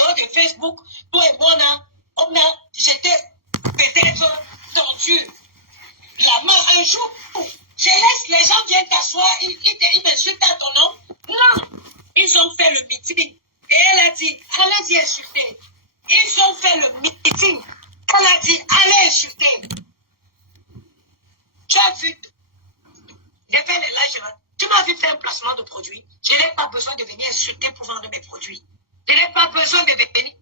dehors de Facebook, toi et moi, j'étais peut-être tendu. La main un jour, je laisse les gens viennent t'asseoir, ils m'insultent à ton nom. Non, ils ont fait le meeting. Et elle a dit, allez-y insulter. Ils ont fait le meeting. Elle a dit, allez insulter. Tu as vu, j'ai fait les lives. Tu m'as vu faire un placement de produit. Je n'ai pas besoin de venir insulter pour vendre mes produits. Je n'ai pas besoin de venir.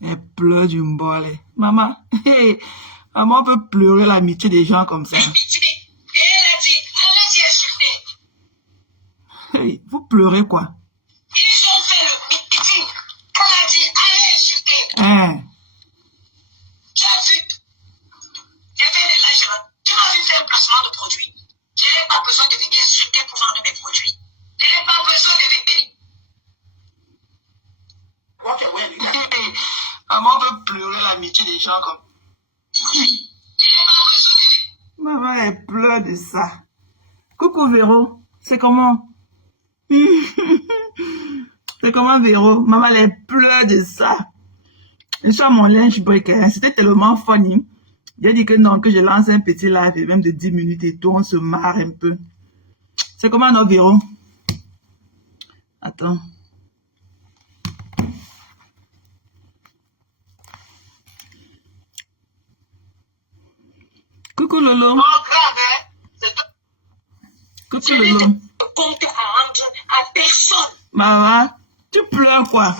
Elle pleure du mbole. Maman, maman peut pleurer l'amitié des gens comme ça. Et elle a dit, allez-y insulter. Hey, vous pleurez quoi? Ils ont fait le meeting. Elle a dit, allez insulter. Tu as vu, j'ai fait les lives. Tu m'as vu faire un placement de produit. Je n'ai pas besoin de venir insulter pour vendre mes produits. Je n'ai pas besoin de venir. Maman veut pleurer l'amitié des gens comme... Maman, elle pleure de ça. Coucou Véro, c'est comment? C'est comment Véro? Maman, elle pleure de ça. Je suis à mon linge break, hein. C'était tellement funny. J'ai dit que non, que je lance un petit live, même de 10 minutes et tout, on se marre un peu. C'est comment non Véro? Attends. Coucou Lolo. Coucou Lolo. Compte à rendre à personne. Maman, tu pleures quoi?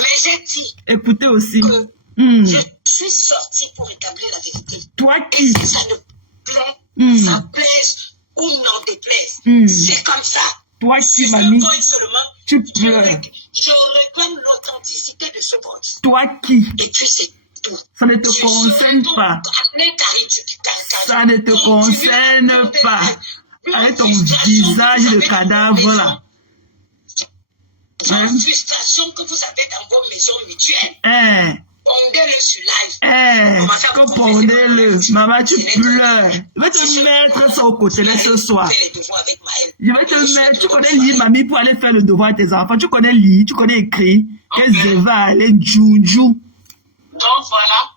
Mais j'ai dit Écoutez aussi. que je suis sortie pour établir la vérité. Toi qui? Et si ça ne plaît, ça plaise ou n'en déplaise. C'est comme ça. Toi qui, mamie, tu pleures. Je réclame l'authenticité de ce vote. Toi qui? Et puis c'est tout. Ça ne te concerne pas. Ça ne te concerne pas. Avec ton visage de cadavre là. La frustration que vous avez dans vos maisons mutuelles. Pondez-le sur live. Que pondez-le. Maman, tu pleures. Je vais te mettre ça au côté là ce soir. Je vais te mettre. Tu connais lire, mamie, pour aller faire le devoir à tes enfants. Tu connais lire, tu connais écrire. Que va aller juju. Donc voilà.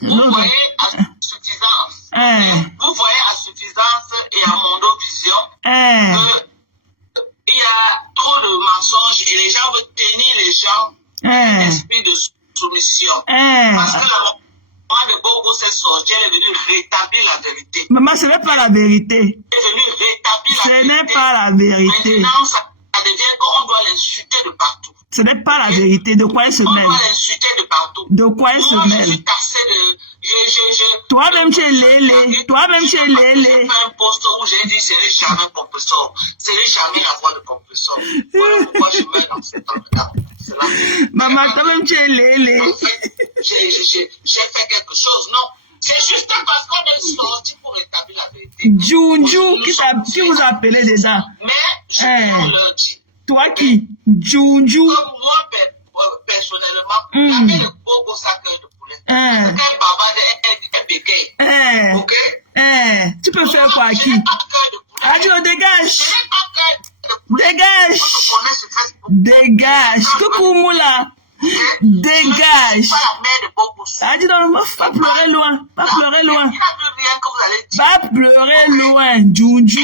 Vous voyez à suffisance. Vous voyez à suffisance et à Mondovision qu'il y a trop de mensonges et les gens veulent tenir les gens dans un esprit de soumission. Parce que la maman de Bogo s'est sortie, elle est venue rétablir la vérité. Maman, ce n'est pas la vérité. Elle est venue rétablir la vérité. Ce n'est pas la vérité. Maintenant, ça devient qu'on doit l'insulter de partout. Ce n'est pas la vérité. De quoi elle se mêle? On doit l'insulter de partout. De quoi elle se mêle? Je suis tassé de... Toi-même, tu es lélé. Toi-même, tu es lélé. J'ai fait un post où j'ai dit c'est jamais compresseur. C'est jamais la voix de compresseur. Voilà pourquoi je mets dans cet temps-là. Maman, toi-même, tu es lélé. J'ai fait quelque chose, non. C'est juste parce qu'on est sorti pour établir la vérité. Juju, qui vous a appelé dedans? Mais, je leur dis. Toi qui? Juju. Moi, personnellement, j'avais le beau sacré de poulet. Quand Baba est bégaye. Ok? Tu peux faire quoi à qui? Adio, dégage! Dégage! Dégage! Coucou Moula! Dégage! Adio, non, pas pleurer loin. Pas pleurer loin. Va pleurer loin, Juju.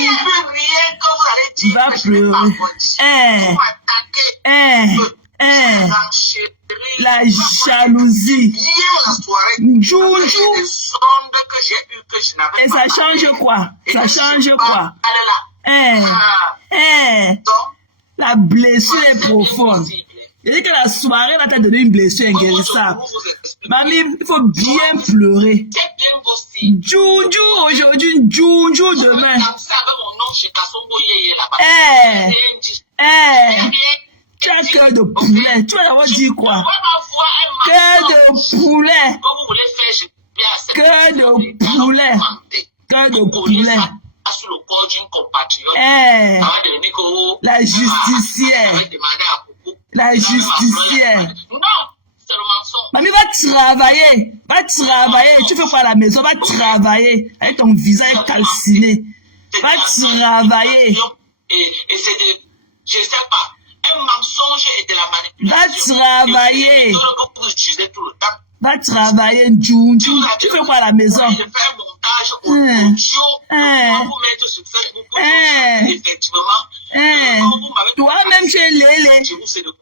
Va pleurer. La jalousie. Juju. Et ça change quoi? Ça change quoi? La blessure est profonde. Je dis que la soirée va te donner une blessure inguérissable. Mamie, il faut bien pleurer. Juju aujourd'hui, Juju demain. Tu as cœur de poulet. Tu vas d'abord dire quoi? Cœur de poulet. Cœur de poulet. Cœur de poulet. La justicière. La justicière. c'est le mensonge. Mamie, va travailler. Va travailler. Tu fais quoi à la maison? Va travailler. Avec ton visage calciné. Va travailler. Et c'est de, je sais pas, un mensonge et de la manipulation. Va travailler. Va travailler, June. Tu fais quoi à la maison? Je fais un montage audio pour vous mettre sur Facebook. Effectivement. Toi-même, tu es lélé.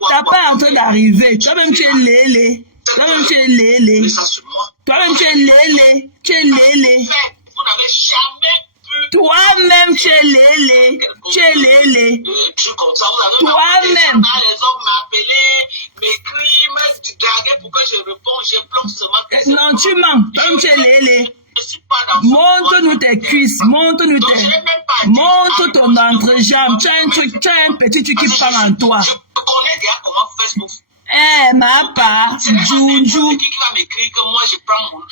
T'as pas en train d'arriver. Toi-même, tu es lélé. Toi-même, tu es lélé. Toi-même, tu es lélé. Tu es lélé. Vous n'avez jamais pu. Toi-même, tu es lélé. Tu es lélé. Toi-même. Les hommes m'appelaient, m'écrivent, me draguaient pour que je réponde. Je plonge seulement. Non, tu mens. Toi-même, tu es lélé. Montre-nous tes cuisses. Montre-nous tes. Montre ton entrejambe. Tu as un truc, tu as un petit truc qui parle en toi. Je connais déjà comment Facebook. Ma part, Joujou. Qui va m'écrire que moi je prends mon.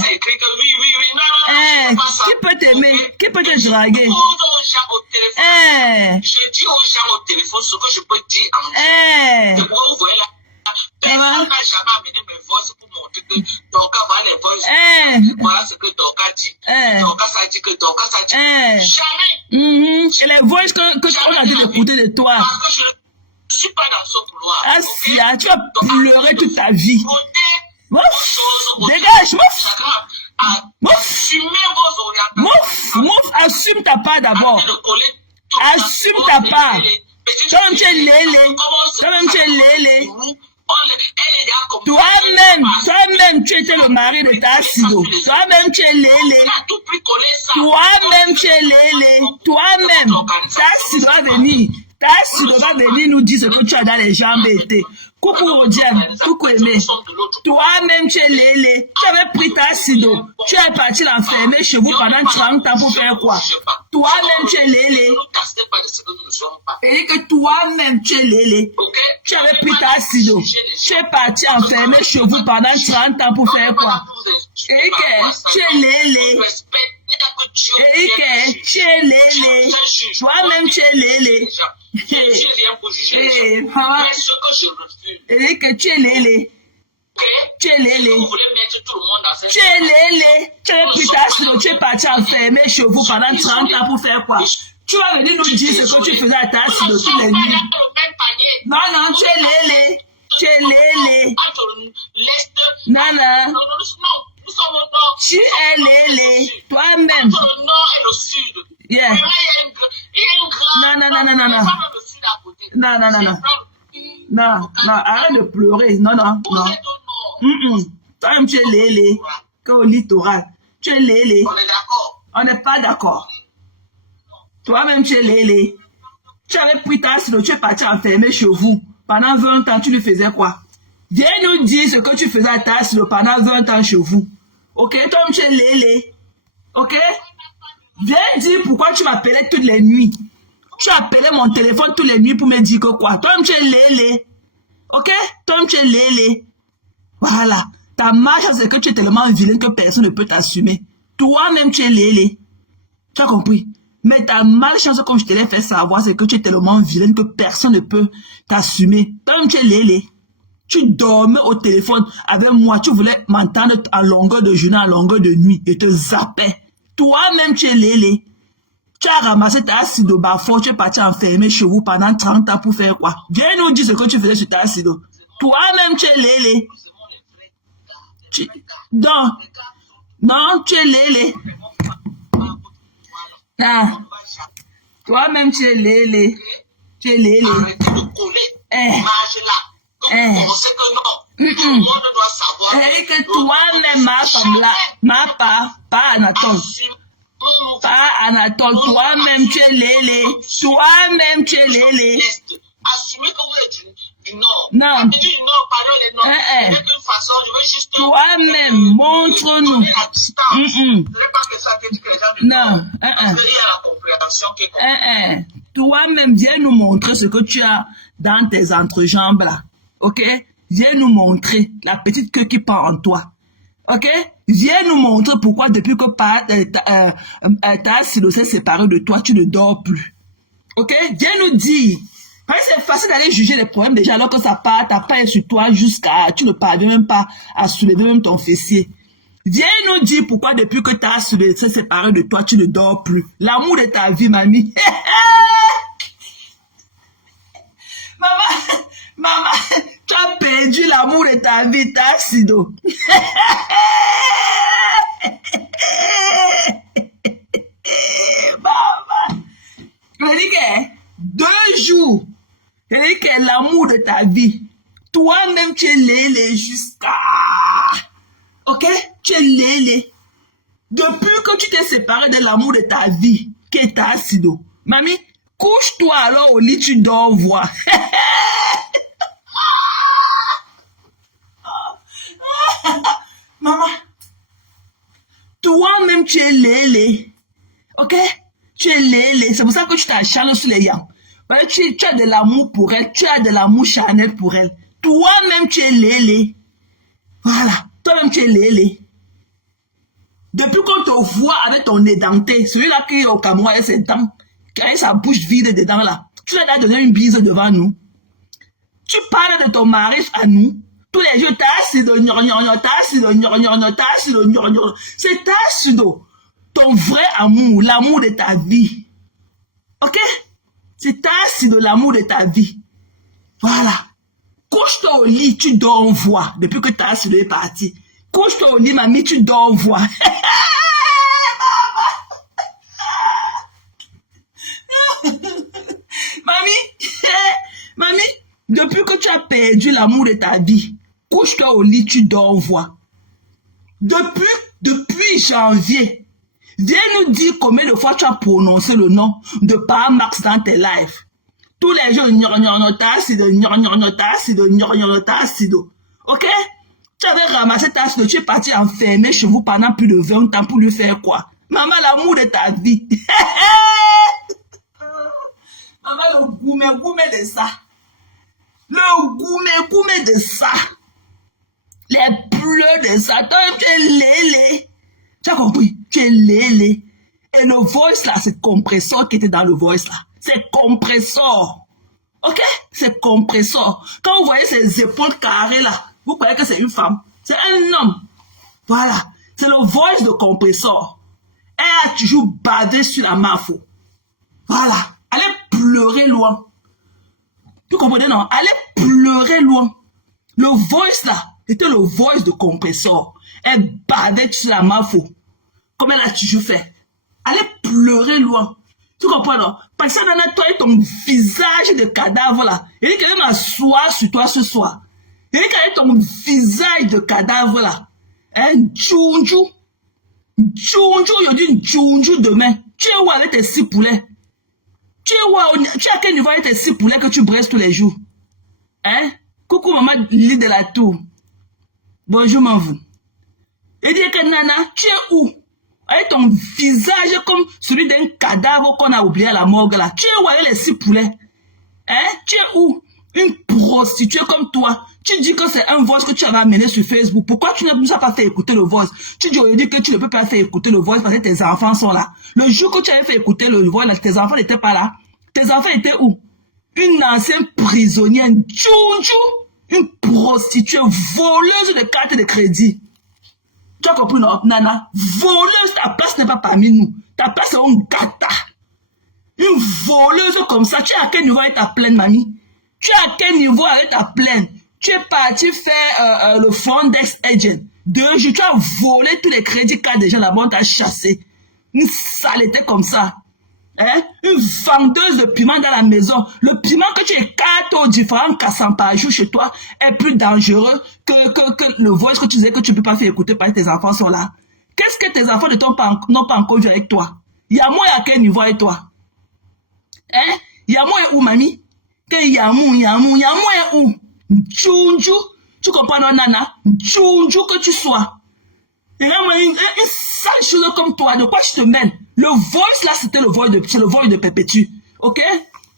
Ça écrit que oui, non. Qui peut t'aimer? Qui peut te draguer? Je dis aux gens au téléphone ce que je peux dire en ligne. De quoi vous voyez là? Personne n'a jamais amené mes voix pour montrer que Dorcas va les voix. Voilà ce que Dorcas dit. Dorcas a dit que Dorcas a dit. Jamais. Et les voix qu'on a dit d'écouter de toi. Parce que je ne suis pas dans ce couloir. Assia, tu vas pleurer toute ta vie. Mouf, dégage, mouf. Mouf, assume ta part d'abord. Assume ta part. Toi-même, tu es lélé. Toi-même, tu es lélé. Toi-même, tu étais le mari de Tassido. Toi-même, tu es lélé. Toi-même, tu es lélé. Toi-même, Tassido va venir. Tassido va venir nous dire ce que tu as dans les jambes été. Coucou Rodiane, coucou Aimé. Toi-même, tu es lélé. Tu avais pris Tassido. Tu es parti l'enfermer chez vous pendant 30 ans pour faire quoi? Toi-même, tu es lélé. Et que toi-même, tu es lélé. Tu avais pris Tassido. Tu es parti enfermer chez vous pendant 30 ans pour faire quoi? Et que tu es lélé. Et que tu es lélé. Toi-même, tu es lélé. Et que tu es lélé. Tu es lélé. Tu es lélé. Tu es pris Tassido. Tu es parti enfermer chez vous pendant 30 ans pour faire quoi? Tu vas venir nous dire ce que tu faisais à Tassido tous les nuits. Non, tu es lélé. Tu es lélé. Non. Tu es lélé. Toi-même. Yeah. Non, arrête de pleurer. Non. Toi-même, tu es lélé. Comme au littoral. Tu es lélé. On n'est pas d'accord. Toi-même, tu es lélé. Tu avais pris Tassido, tu es parti enfermer chez vous. Pendant 20 ans, tu lui faisais quoi? Viens nous dire ce que tu faisais à Tassido pendant 20 ans chez vous. Ok? Toi-même, tu es lélé. Ok? Viens dire pourquoi tu m'appelais toutes les nuits. Tu appelais mon téléphone toutes les nuits pour me dire que quoi? Toi-même, tu es lélé. Ok? Toi-même, tu es lélé. Voilà. Ta marche, c'est que tu es tellement vilaine que personne ne peut t'assumer. Toi-même, tu es lélé. Tu as compris? Mais ta malchance, comme je te l'ai fait savoir, c'est que tu es tellement vilaine que personne ne peut t'assumer. Toi-même, tu es lélé. Tu dormais au téléphone avec moi. Tu voulais m'entendre en longueur de journée, en longueur de nuit. Et te zappais. Toi-même, tu es lélé. Tu as ramassé ta Tassido Bafort. Tu es parti enfermer chez vous pendant 30 ans pour faire quoi? Viens nous dire ce que tu faisais sur ta Tassido. Toi-même, tu es lélé. Non, tu es lélé. Ah. Toi-même, tu es lélé. Tu es lélé. Et que toi-même, ma femme là, pas Anatole. Pas Anatole, toi-même, tu es lélé. Toi-même, tu es lélé. Assumez que vous êtes du Nord. Non. Du Nord, pardon, les Nord. De toute façon, je veux juste. Toi-même, montre-nous. Ce n'est pas que ça que les gens du Nord. Non. Il y a la compréhension qui est Toi-même, viens nous montrer ce que tu as dans tes entrejambes là. Ok? Viens nous montrer la petite queue qui part en toi. Ok? Viens nous montrer pourquoi depuis que Tassido s'est séparé de toi, tu ne dors plus. Ok? Viens nous dire. Parce que c'est facile d'aller juger les problèmes déjà alors que ça part, t'as pas sur toi jusqu'à, tu ne parviens même pas à soulever même ton fessier. Viens nous dire pourquoi depuis que tu as séparé de toi, tu ne dors plus. L'amour de ta vie, mamie. Maman, tu as perdu l'amour de ta vie, t'as sido. Maman, je dis que 2 jours, je dis que l'amour de ta vie, toi-même tu es lélé jusqu'à... Ok? Tu es lélé. Depuis que tu t'es séparé de l'amour de ta vie, qui est ta sido. Mamie, couche-toi alors au lit, tu dors voir. Maman, toi-même tu es lélé. Ok? Tu es lélé. C'est pour ça que tu t'acharnes sur les yams. Parce que tu as de l'amour pour elle. Tu as de l'amour charnel pour elle. Toi-même tu es lélé. Voilà. Toi-même tu es lélé. Depuis qu'on te voit avec ton nez denté, celui-là qui est au Cameroun avec ses dents, qui a sa bouche vide dedans là, tu lui as donné une bise devant nous. Tu parles de ton mari à nous. Tous les jours, c'est ta sudo. Ton vrai amour, l'amour de ta vie. Ok? C'est ta sudo, l'amour de ta vie. Voilà. Couche-toi au lit, tu dors en voix. Depuis que ta sudo est parti. Couche-toi au lit, mamie, tu dors en voix. Mamie, depuis que tu as perdu l'amour de ta vie, couche-toi au lit, tu dors en voix. Depuis janvier, viens nous dire combien de fois tu as prononcé le nom de Papa Max dans tes lives. Tous les jours, ok? Tu avais ramassé ta sudo, tu es parti enfermer chez vous pendant plus de 20 ans pour lui faire quoi? Maman, l'amour de ta vie. Maman, le gourmet de ça. Le gourmet de ça. Les pleurs de ça. Toi, tu es lélé. Tu as compris? Tu es lélé. Et le voice là, c'est compresseur qui était dans le voice là. C'est compresseur. Ok? C'est compresseur. Quand vous voyez ces épaules carrées là, vous croyez que c'est une femme. C'est un homme. Voilà. C'est le voice de compresseur. Elle a toujours bavé sur la mafo. Voilà. Allez pleurer loin. Tu comprenez, non? Allez pleurer loin. Le voice là, était le voice de compresseur. Elle bavait sur la mafo. Comme elle a toujours fait. Allez pleurer loin. Tu comprends, non? Parce que dans toi, ton visage de cadavre là. Il dit qu'elle m'assoit sur toi ce soir. Il dit qu'elle ton visage de cadavre là. Hein? Djounjou. Djounjou, il dit djounjou demain. Tu es où avec tes 6 poulets? Tu es où? Tu es à quel niveau avec tes 6 poulets que tu braises tous les jours? Hein? Coucou maman Lily de la Tour. Bonjour m'en vous. Il dit que Nana, tu es où? Avec ton visage comme celui d'un cadavre qu'on a oublié à la morgue là. Tu es où avec les 6 poulets? Hein? Tu es où? Une prostituée comme toi. Tu dis que c'est un voice que tu avais amené sur Facebook. Pourquoi tu ne nous as pas fait écouter le voice? Tu dis aujourd'hui que tu ne peux pas faire écouter le voice parce que tes enfants sont là. Le jour que tu avais fait écouter le voice, là, tes enfants n'étaient pas là. Tes enfants étaient où? Une ancienne prisonnière, une prostituée, voleuse de cartes de crédit. Tu as compris, non, Nana? Voleuse, ta place n'est pas parmi nous. Ta place est un gata. Une voleuse comme ça. Tu es à quel niveau avec ta plaine, mamie? Tu es à quel niveau avec ta plaine? Tu es parti faire le Fondex Agent. 2 jours, tu as volé tous les crédits cartes des gens là-bas, on t'a chassé. Une saleté comme ça. Hein? Une vendeuse de piment dans la maison. Le piment que tu écartes aux différents cassants par jour chez toi est plus dangereux que le voice que tu disais que tu ne peux pas faire écouter parce que tes enfants sont là. Qu'est-ce que tes enfants n'ont pas encore vu avec toi? Yamou est à quel niveau avec toi? Hein? Yamou est où, mamie? Que Yamou est où? Djounjou. Tu comprends, non, Nana? Djounjou que tu sois. Et là, moi, une sale chose comme toi, de quoi je te mène? Le voice là, c'est le voice de Perpétue. Ok?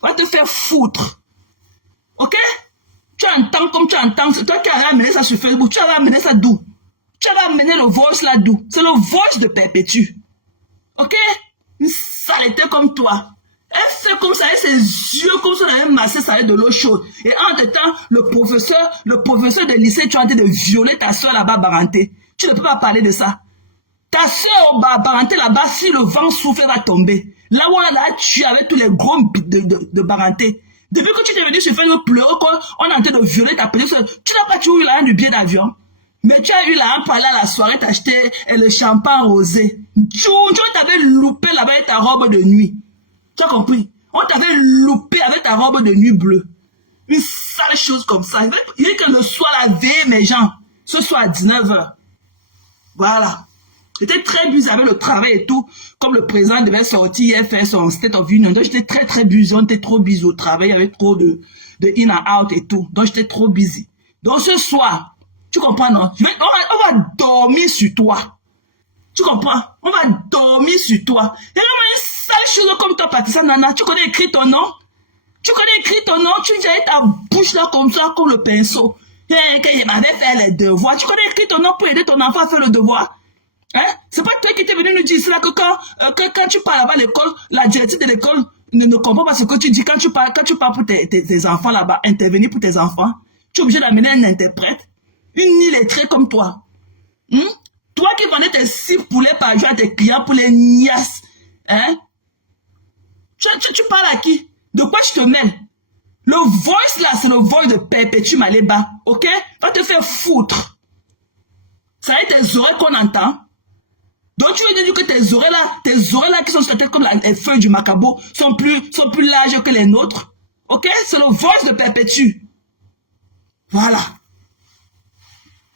On va te faire foutre. Ok? Tu entends comme tu entends. C'est toi qui as ramené ça sur Facebook. Tu as ramené ça d'où? Tu as ramené le voice là d'où? C'est le voice de Perpétue. Ok? Une saleté comme toi. Elle fait comme ça, avec ses yeux comme ça, on avait massé ça avec de l'eau chaude. Et entre-temps, le professeur de lycée, tu as en train de violer ta soeur là-bas, Baranté. Tu ne peux pas parler de ça. Ta soeur Baranté là-bas, si le vent souffle, elle va tomber. Là où on l'a tué avec tous les gros de Baranté. Depuis que tu t'es venu se faire pleurer, on est en train de violer ta petite soeur, tu n'as pas toujours eu l'argent du billet d'avion. Mais tu as eu l'argent pour aller à la soirée t'acheter le champagne rosé. Tu t'avais loupé là-bas avec ta robe de nuit. Tu as compris? On t'avait loupé avec ta robe de nuit bleue. Une sale chose comme ça. Il dit que le soir, la veille, mes gens, ce soir à 19h. Voilà. J'étais très busy avec le travail et tout. Comme le président devait sortir et faire son State of Union. Donc j'étais très busy. On était trop busy au travail. Il y avait trop de in and out et tout. Donc j'étais trop busy. Donc ce soir, tu comprends, non? On va dormir sur toi. Tu comprends? On va dormir sur toi. Et là, une sale chose comme toi, Patricia Nana. Tu connais écrit ton nom? Tu connais écrit ton nom? Tu dis ta bouche là comme ça, comme le pinceau. Il m'avait fait les devoirs. Tu connais écrit ton nom pour aider ton enfant à faire le devoir? Hein? C'est pas toi qui étais venu nous dire cela que quand tu pars là-bas à l'école, la directrice de l'école ne comprend pas ce que tu dis. Quand tu pars pour tes enfants là-bas, intervenir pour tes enfants, tu es obligé d'amener un interprète. Une illettrée comme toi. Toi qui vendais tes 6 poulets par jour à tes clients pour les niasses. Hein? Tu parles à qui? De quoi je te mêle? Le voice là, c'est le voice de Perpétue Maléba. Ok? Va te faire foutre. Ça a été tes oreilles qu'on entend. Donc tu veux dire que tes oreilles là qui sont sur ta tête comme les feuilles du macabo sont plus larges que les nôtres. Ok? C'est le voice de Perpétue. Voilà.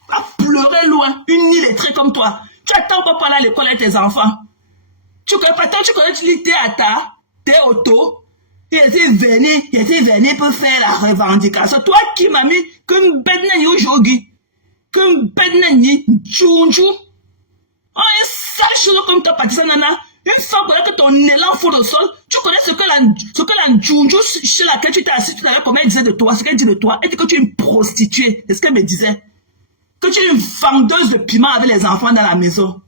Va pleurer loin, une illettrée comme toi. Tu attends pas parler à l'école avec tes enfants. Tu connais, tu lis t'es auto. Il était venu pour faire la revendication. Toi qui m'as mis comme bedna aujourd'hui. Comme bedna ni tchountchou. Oh, une sale chose comme toi, Patricia Nana. Une fois que ton élan fout au sol, tu connais ce que la tchountchou chez laquelle tu t'es assis, tu savais comment elle disait de toi, ce qu'elle dit de toi. Elle dit que tu es une prostituée. C'est ce qu'elle me disait. Que tu es une vendeuse de piment avec les enfants dans la maison.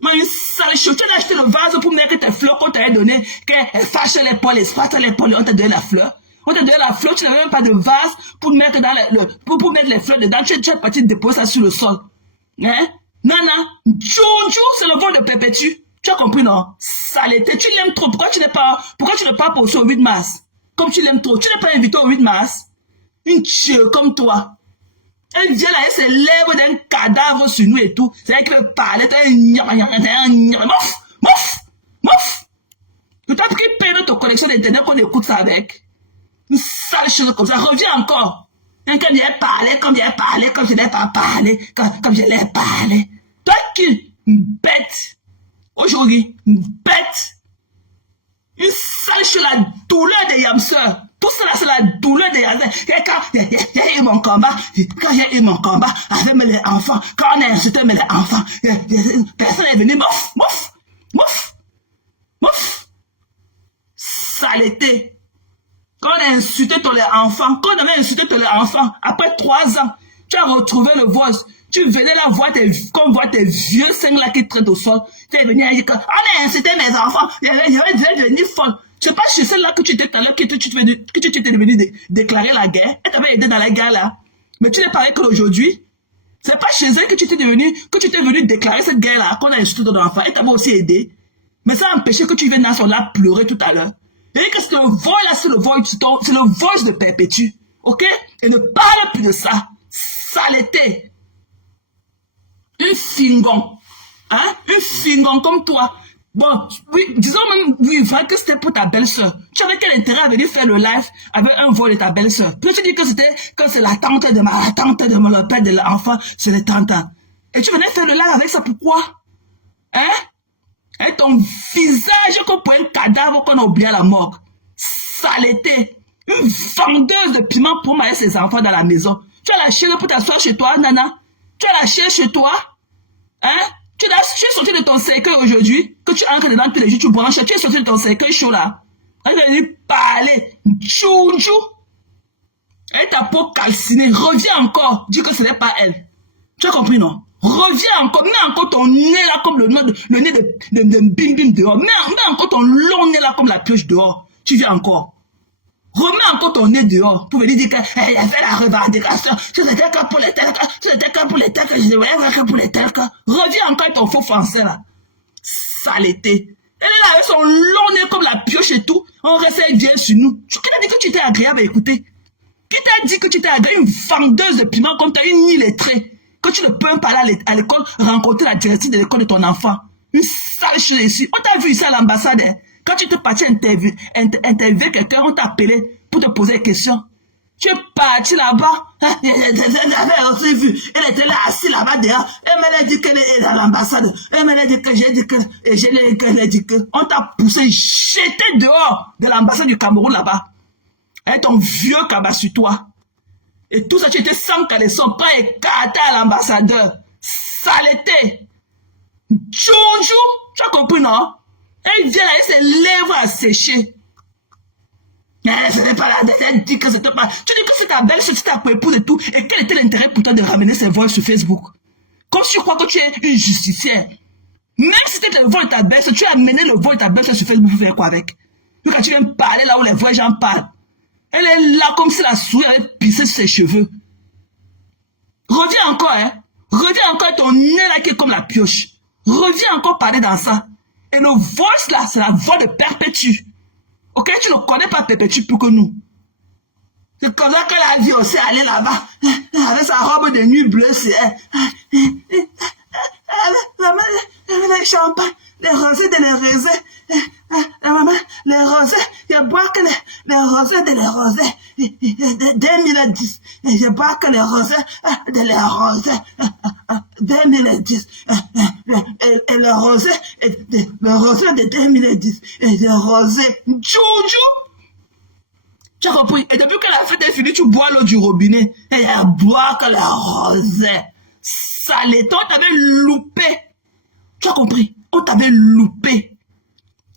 Mais une sale chose. Tu as acheté le vase pour mettre tes fleurs qu'on t'avait donné, qu'elle fâche les poils, on t'a donné la fleur. On t'a donné la fleur, tu n'avais même pas de vase pour mettre pour mettre les fleurs dedans. Tu es parti déposer ça sur le sol. Hein? Nana, Tchountchou, c'est le vol de Perpétue. Tu as compris, non? Saleté, tu l'aimes trop. Pourquoi tu n'es pas posé au 8 mars? Comme tu l'aimes trop, tu n'es pas invité au 8 mars? Une tchou comme toi. Elle vient là, elle se lève d'un cadavre sur nous et tout. C'est elle qui veut parler, mouf. Tu t'as pris perdre ta connexion d'internet qu'on écoute ça avec. Une sale chose comme ça, reviens encore. Comme je n'ai pas parlé, comme je l'ai parlé. Toi qui, une bête. Aujourd'hui, une bête. Une sale chose, la douleur des yamseurs. Tout cela, c'est la douleur des yamseurs. Et quand j'ai eu mon combat, avec mes enfants, quand on a insulté mes enfants, personne n'est venu, mouf. Saleté. Quand on a insulté tous les enfants, après 3 ans, tu as retrouvé le voice. Tu venais là voir tes vieux seins là qui traitent au sol. Tu es venu à dire qu'on a insulté mes enfants. J'avais devenu folle. C'est pas chez celle-là que tu étais tout à l'heure que tu étais venu déclarer la guerre. Elle t'avait aidé dans la guerre là. Mais tu n'es pareil qu'aujourd'hui. C'est pas chez elle que tu étais venu déclarer cette guerre là qu'on a insulté ton enfant. Elle t'avait aussi aidé. Mais ça a empêché que tu viennes là pleurer tout à l'heure. Et que c'est le voice là, c'est le voice de Perpétue. Ok? Et ne parle plus de ça. Saleté. Un fingon. Hein? Un fingon comme toi. Bon, oui, disons même, oui, que c'était pour ta belle-sœur. Tu avais quel intérêt à venir faire le live avec un vol de ta belle-sœur? Puis tu dis que c'est la tante de le père de l'enfant, c'est les tantes. Et tu venais faire le live avec ça, pourquoi? Hein? Et ton visage comme pour un cadavre qu'on a oublié à la morgue. Saleté. Une vendeuse de piment pour marier ses enfants dans la maison. Tu as la chienne pour t'asseoir chez toi, Nana? Tu as la chienne chez toi? Hein? Tu es sorti de ton cercueil aujourd'hui, que tu entres dedans tous les jours, tu branches, tu es sorti de ton cercueil chaud là. Elle est venue parler. Tchou. Elle t'a peau calcinée. Reviens encore. Dis que ce n'est pas elle. Tu as compris, non? Reviens encore. Mets encore ton nez là comme le nez de Bim Bim dehors. Mets encore ton long nez là comme la pioche dehors. tu viens encore. Remets encore ton nez dehors pour venir dire qu'il a fait la revendication. C'était que pour les tels cas, c'était que pour les tels cas, je devais faire que pour les tels cas. Reviens encore avec ton faux français là. Saleté. Elle est là avec son long nez comme la pioche et tout. On reste bien sur nous. Qui t'a dit que tu étais agréable à écouter? Qui t'a dit que tu étais agréable? Une vendeuse de piment comme tu as une illettrée. Que tu ne peux pas aller à l'école rencontrer la directrice de l'école de ton enfant. Une sale chose ici. On t'a vu ici à l'ambassade. Quand tu te partis interviewer quelqu'un, on t'a appelé pour te poser des questions. Tu es parti là-bas. J'avais aussi vu. Elle était là, assise là-bas dehors. Elle m'a dit qu'elle est dans l'ambassade. Elle m'a dit que j'ai dit que... Et je l'ai dit que... On t'a poussé, jeté dehors de l'ambassade du Cameroun là-bas. Avec ton vieux cabas sur toi. Et tout ça, tu étais sans caleçon, pas écarté à l'ambassadeur. Saleté. Tchonjou. Tu as compris, non? Elle vient là, elle ses lèvres à sécher. Mais ce n'est pas la... Elle dit que c'était pas... Tu dis que c'est ta belle, c'est ta épouse et tout. Et quel était l'intérêt pour toi de ramener ces vols sur Facebook? Comme si tu crois que tu es une justicière. Même si c'était le vol de ta belle, tu as amené le vol de ta belle sur Facebook pour faire quoi avec? Donc quand tu viens parler là où les vrais gens parlent. Elle est là comme si la souris avait pissé sur ses cheveux. Reviens encore, hein. Reviens encore ton nez là qui est comme la pioche. Reviens encore parler dans ça. Et le voice là, c'est la voix de Perpétue. Ok, tu ne connais pas Perpétue plus que nous. C'est comme ça qu'elle a dit aussi aller là-bas. Avec sa robe de nuit bleue, c'est elle. Les champagnes, les rosés de les rosés. Les rosés, je bois que les rosés de les rosés. 2010, je bois que les rosés de les rosés. 2010. Et le rosé de 2010. Et le rosé. Tchou. Tu as compris? Et depuis que la fête est finie, tu bois l'eau du robinet. Et elle boit que le rosé. Saleté, on t'avait loupé. Tu as compris? On t'avait loupé.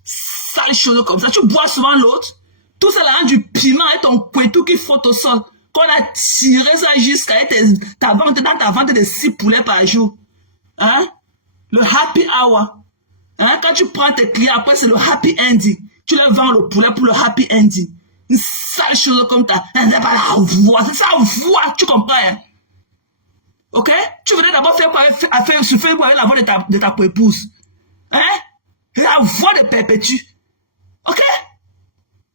Sale chose comme ça. Tu bois souvent l'autre. Tout ça là, du piment et ton couetou qui flotte au sol. Qu'on a tiré ça jusqu'à ta vente, dans ta vente de 6 poulets par jour. Hein? Le happy hour. Hein? Quand tu prends tes clients, après c'est le happy ending. Tu leur vends le poulet pour le happy ending. Une sale chose comme ça. C'est pas la voix. C'est ça la voix. Tu comprends? Hein? Ok? Tu voudrais d'abord faire quoi sur Facebook avec la voix de ta épouse. Hein? La voix de Perpétue. Ok?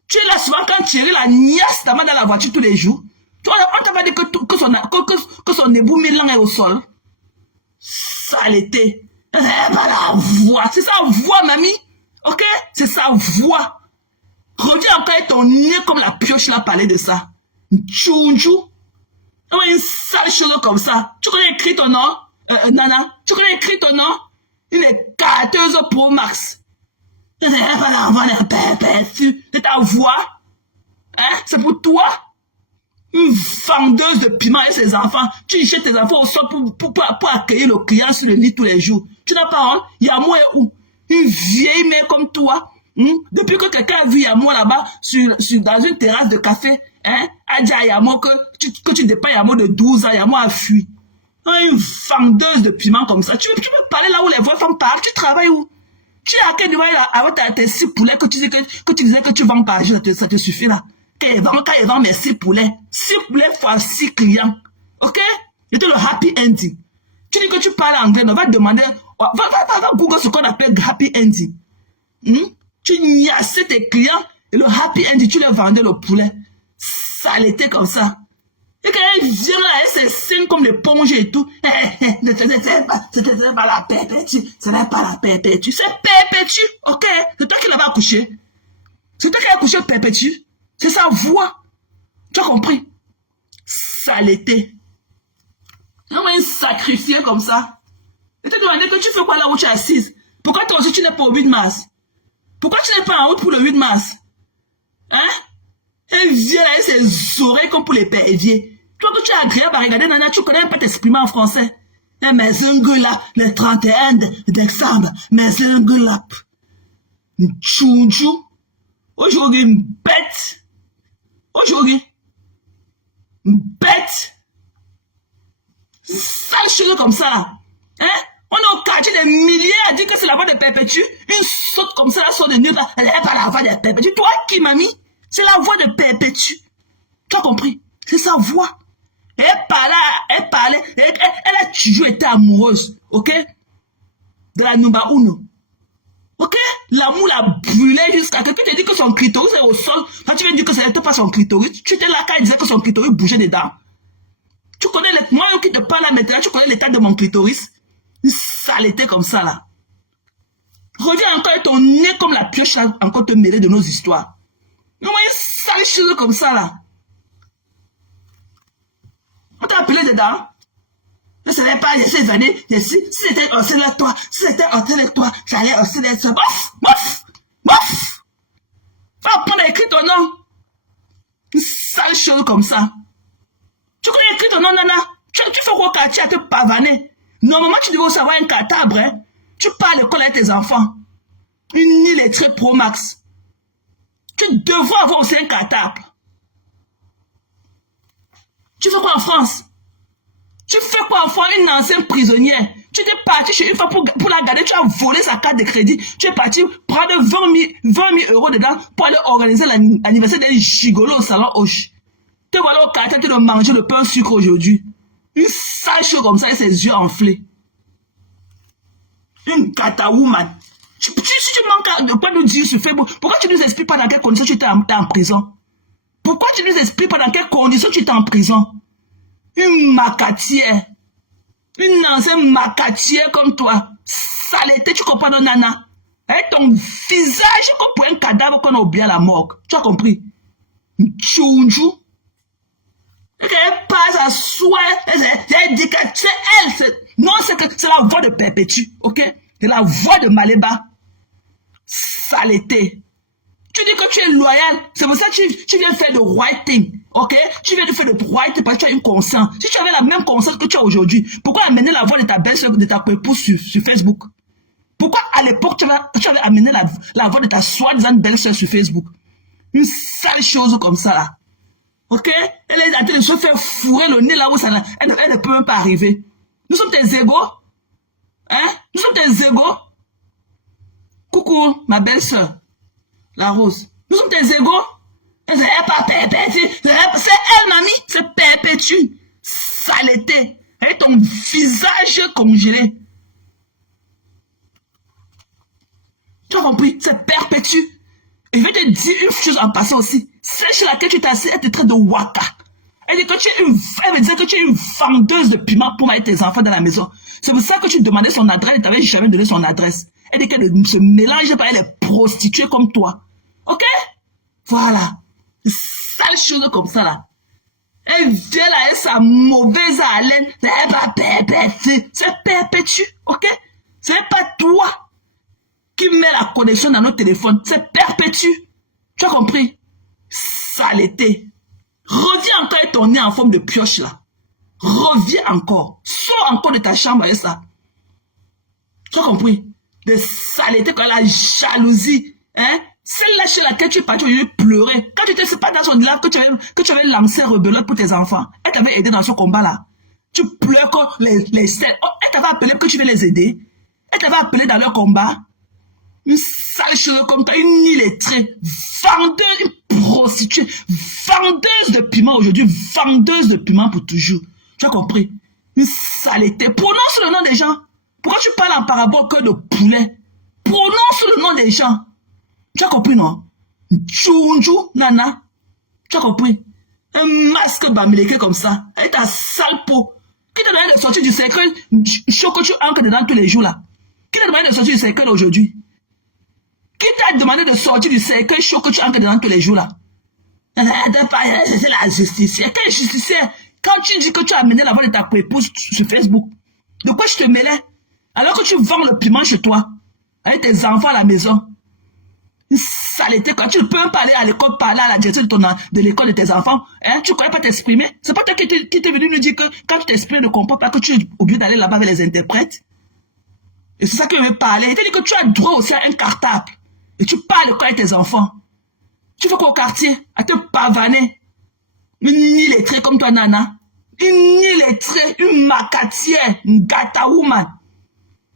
Tu es là souvent quand Thierry la niasse ta main dans la voiture tous les jours. On t'a pas dit que son ébout mélange est au sol. Saleté. C'est pas la voix. C'est sa voix, mamie. Ok? C'est sa voix. Reviens encore avec ton nez comme la pioche là parler de ça. Tchou. Une sale chose comme ça. Tu connais écrit ton nom? Nana? Tu connais écrit ton nom? Une écarteuse Pro Max. C'est pas la voix de Perpétue. C'est ta voix. Hein? C'est pour toi. Une vendeuse de piment et ses enfants. Tu jettes tes enfants au sol pour accueillir le client sur le lit tous les jours. Tu n'as pas honte? Yamo est où? Une vieille mère comme toi. Depuis que quelqu'un a vu Yamo là-bas dans une terrasse de café, hein, a dit à Yamo que tu dépends Yamo de 12 ans, Yamo a fui. Une vendeuse de piment comme ça. Tu peux parler là où les vraies femmes parlent. Tu travailles où? Tu es à quel niveau avec tes 6 poulets que tu disais que tu vends par jour, ça te suffit là. Quand ils vendent mes 6 poulets. 6 poulets fois 6 clients. Ok? C'était le happy ending. Tu dis que tu parles anglais, on va te demander, va Google ce qu'on appelle happy ending. Tu niassais tes clients et le happy ending, tu leur vendais le poulet. Saleté comme ça. Et quand elle vient là, elle se scène comme l'éponge et tout. C'était pas la Perpétue. Ce n'est pas la Perpétue. C'est Perpétue. Ok? C'est toi qui l'avais accouché. C'est toi qui as accouché Perpétue. C'est sa voix. Tu as compris? Saleté. Non, mais sacrifié comme ça. Et te demander que tu fais quoi là où tu es assise? Pourquoi toi aussi tu n'es pas au 8 mars? Pourquoi tu n'es pas en route pour le 8 mars? Hein? Elle vient là, ses oreilles comme pour les perviers. Toi que tu es agréable à regarder, Nana, tu connais pas t'exprimer en français. Et mes ongles là, le 31 décembre, mes ongles là. Tchou. Aujourd'hui, une bête. Aujourd'hui, une bête. Sale chose comme ça là. Hein? On est au quartier des milliers à dire que c'est la voix de Perpétue. Une saute comme ça, la saute de nuit, là. Elle n'est pas la voix de Perpétue. Toi qui, mamie? C'est la voix de Perpétue. Tu as compris? C'est sa voix. Elle parlait. Elle a toujours été amoureuse. Ok? De la Numba Uno. Ok? L'amour l'a brûlé jusqu'à que tu te dis que son clitoris est au sol. Quand tu viens dire que ce n'était pas son clitoris, tu étais là quand il disait que son clitoris bougeait dedans. Tu connais, moi qui te parle là maintenant, tu connais l'état de mon clitoris? Une saleté comme ça là. Reviens encore avec ton nez comme la pioche là, encore te mêler de nos histoires. Non, mais une sale chose comme ça là. On t'a appelé dedans. Ce n'est pas ces années, si c'était un seul avec toi, si c'était un seul avec toi, j'allais un seul avec toi. Bof. Va apprendre à écrire ton nom. Une sale chose comme ça. Tu connais écrire ton nom, Nana? Tu fais quoi au quartier à te pavaner? Normalement, tu devais aussi avoir un cartable, hein? Tu parles à l'école avec tes enfants. Une illettrée pro max. Tu devrais avoir aussi un cartable. Tu fais quoi en France? Tu fais quoi en France? Une ancienne prisonnière. Tu es parti chez une femme pour la garder. Tu as volé sa carte de crédit. Tu es parti prendre 20 000 euros dedans pour aller organiser l'anniversaire d'un gigolo au salon Hoche. Te voilà au quartier de manger le pain sucre aujourd'hui. Une sale chose comme ça et ses yeux enflés. Une gata woman. Tu manques de quoi nous dire sur Facebook. Pourquoi tu ne nous expliques pas dans quelles conditions tu étais en prison? Pourquoi tu ne nous expliques pas dans quelles conditions tu étais en prison? Une macatière. Une ancienne macatière comme toi. Saleté, tu comprends, non, Nana? Avec ton visage comme pour un cadavre qu'on a oublié à la morgue. Tu as compris? Tchounjou. Et qu'elle passe à soi. Elle dit que c'est elle. Non, c'est la voix de Perpétue. Ok? C'est la voix de Maléba. Saleté. Tu dis que tu es loyal. C'est pour ça que tu viens faire de right thing. Ok? Tu viens de faire de right thing parce que tu as une conscience. Si tu avais la même conscience que tu as aujourd'hui, pourquoi amener la voix de ta belle-soeur, de ta épouse sur Facebook? Pourquoi à l'époque tu avais amené la voix de ta soi-disant belle-soeur sur Facebook? Une sale chose comme ça là. Ok? Elle est en train de se faire fourrer le nez là où elle ne peut même pas arriver. Nous sommes tes égaux. Hein? Nous sommes tes égaux. Coucou, ma belle-soeur. La Rose. Nous sommes tes égaux. C'est pas Perpétue. C'est elle, mamie. C'est Perpétue. Saleté. Avec ton visage congelé. Tu as compris? C'est Perpétue. Et je vais te dire une chose en passant aussi. Celle sur laquelle tu t'es assis, elle te traite de waka. Elle dit que elle me disait que tu es une vendeuse de piment pour mettre tes enfants dans la maison. C'est pour ça que tu demandais son adresse et tu n'avais jamais donné son adresse. Elle dit qu'elle ne se mélange pas, elle est prostituée comme toi. Ok? Voilà. Sale chose comme ça là. Elle vient là avec sa mauvaise haleine. C'est pas Perpétue. C'est Perpétue. Ok? C'est pas toi qui met la connexion dans notre téléphone. C'est Perpétue. Tu as compris? Saleté. Reviens encore avec ton nez en forme de pioche là. Reviens encore. Sors encore de ta chambre avec ça. Tu as compris? De saleté, quand la jalousie. Hein? Celle-là sur laquelle tu es parti aujourd'hui pleurer. Quand tu étais, c'est pas dans son live que tu avais lancé rebelote pour tes enfants. Elle t'avait aidé dans ce combat-là. Tu pleures comme les selles. Oh, elle t'avait appelé que tu veux les aider. Elle t'avait appelé dans leur combat. Une sale chose comme toi, une illettrée, vendeuse, une prostituée, vendeuse de piment aujourd'hui, vendeuse de piment pour toujours. Tu as compris? Une saleté. Prononce le nom des gens. Pourquoi tu parles en parabole que de poulet? Prononce le nom des gens. Tu as compris, non? Tchounjou, Nana. Tu as compris? Un masque bamileke comme ça, avec ta sale peau. Qui t'a demandé de sortir du cercueil, chaud que tu ancres dedans tous les jours là? Qui t'a demandé de sortir du cercueil aujourd'hui? Qui t'a demandé de sortir du cercueil chaud que tu ancres dedans tous les jours là? C'est la justicière. Quelle justicière? Quand tu dis que tu as amené la voix de ta épouse sur Facebook, de quoi je te mêlais? Alors que tu vends le piment chez toi, avec tes enfants à la maison. Une saleté, quand tu ne peux même pas aller à l'école, parler à la direction de l'école de tes enfants, hein, tu ne croyais pas t'exprimer. C'est pas toi qui t'es venu nous dire que quand tu t'exprimes, ne comprends pas que tu es obligé d'aller là-bas avec les interprètes. Et c'est ça que je veux parler. Il t'a dit que tu as droit aussi à un cartable. Et tu parles quoi avec tes enfants. Tu fais quoi au quartier? À te pavaner. Une illettrée comme toi, Nana. Une illettrée, une macatière, une gata woman.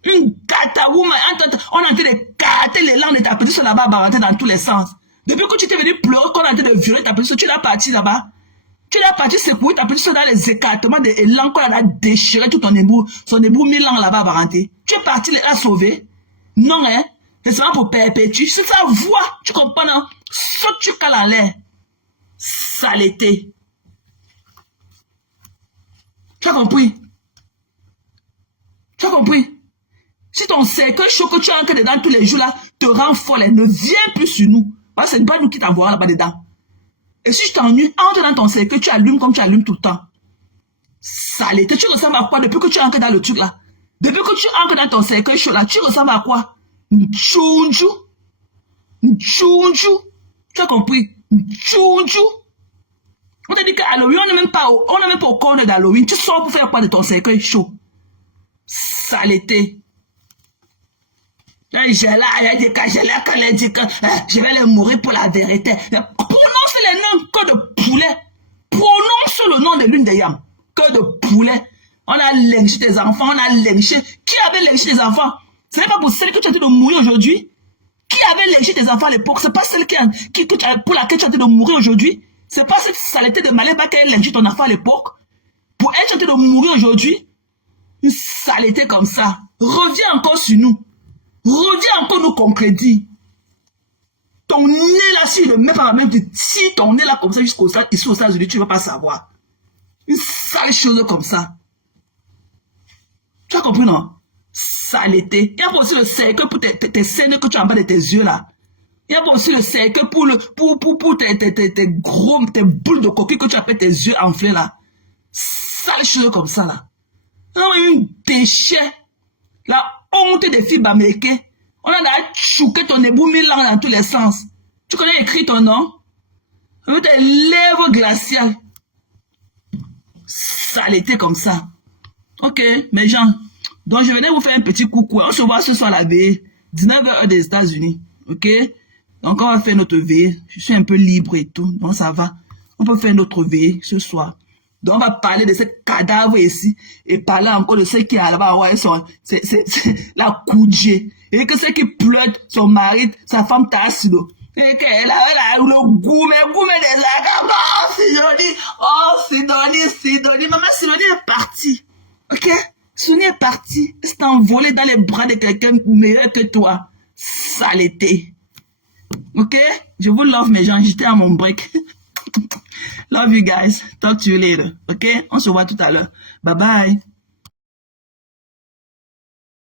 Une catawouma. On a en train de carter les langues de ta petite soeur là-bas, dans tous les sens. Depuis que tu t'es venu pleurer, qu'on a en train de violer ta petite soeur, tu l'as parti là-bas. Tu l'as parti secouer ta petite soeur dans les écartements de langues qu'on a déchiré tout ton ébout, son ébout 1000 langues là-bas, Baranté. Tu es parti la sauver. Non, hein. C'est seulement pour perpétuer. C'est sa voix. Tu comprends, non? Saute tu cales en l'air. Saleté. Tu as compris? Tu as compris? Si ton cercueil chaud que tu as encore dedans tous les jours là te rend folle, ne viens plus sur nous. Parce que c'est pas nous qui t'envoie là-bas dedans. Et si je t'ennuie, entre dans ton cercueil, tu allumes comme tu allumes tout le temps. Saleté, tu ressembles à quoi depuis que tu es encore dans le truc là? Depuis que tu entres dans ton cercueil chaud là, tu ressembles à quoi? Tchounjou. Tchounjou. Tu as compris? Tchounjou. On t'a dit qu'à Halloween, on n'est même pas au corner d'Halloween. Tu sors pour faire quoi de ton cercueil chaud? Saleté. J'ai là, il y a des cas, j'ai là, quand elle dit que je vais les mourir pour la vérité. Prononce les noms que de poulet. Prononce le nom de l'une des yams. Que de poulet. On a lynché tes enfants, on a lynché. Qui avait lynché tes enfants? Ce n'est pas pour celle que tu as été de mourir aujourd'hui. Qui avait lynché tes enfants à l'époque? C'est pas celle pour laquelle tu as été de mourir aujourd'hui. C'est pas cette saleté de Maléba qui a lynché ton enfant à l'époque. Pour elle, tu as été de mourir aujourd'hui. Une saleté comme ça. Reviens encore sur nous. Reviens encore nous concrétiser. Ton nez là, si le met par la même, si ton nez là comme ça jusqu'au stade, ici au stade, tu ne vas pas savoir. Une sale chose comme ça. Tu as compris, non? Saleté. Il y a pas aussi le cercle pour tes scènes que tu as en bas de tes yeux là. Il y a pas aussi le cercle pour tes boules de coquille que tu appelles tes yeux enflés là. Sale chose comme ça là. Non, une déchet. La honte des filles américaines. On a chouqué ton ébout 1000 langues dans tous les sens. Tu connais écrit ton nom? Avec tes lèvres glaciales. Saleté comme ça. Ok, mes gens. Donc, je venais vous faire un petit coucou. On se voit ce soir à la veille. 19h des États-Unis. Ok? Donc, on va faire notre veille. Je suis un peu libre et tout. Donc, ça va. On peut faire notre veille ce soir. Donc, on va parler de ce cadavre ici. Et parler encore de ceux qui est là-bas. Ouais, c'est la coudée. Et que ceux qui pleurent son mari, sa femme tasse l'eau. Et qu'elle a le goût des accords. Sidonie. Maman, Sidonie est partie. Ok? Sidonie est partie. Elle s'est envolée dans les bras de quelqu'un meilleur que toi. Saleté. Ok? Je vous love, mes gens. J'étais à mon break. Love you guys. Talk to you later. Ok? On se voit tout à l'heure. Bye bye.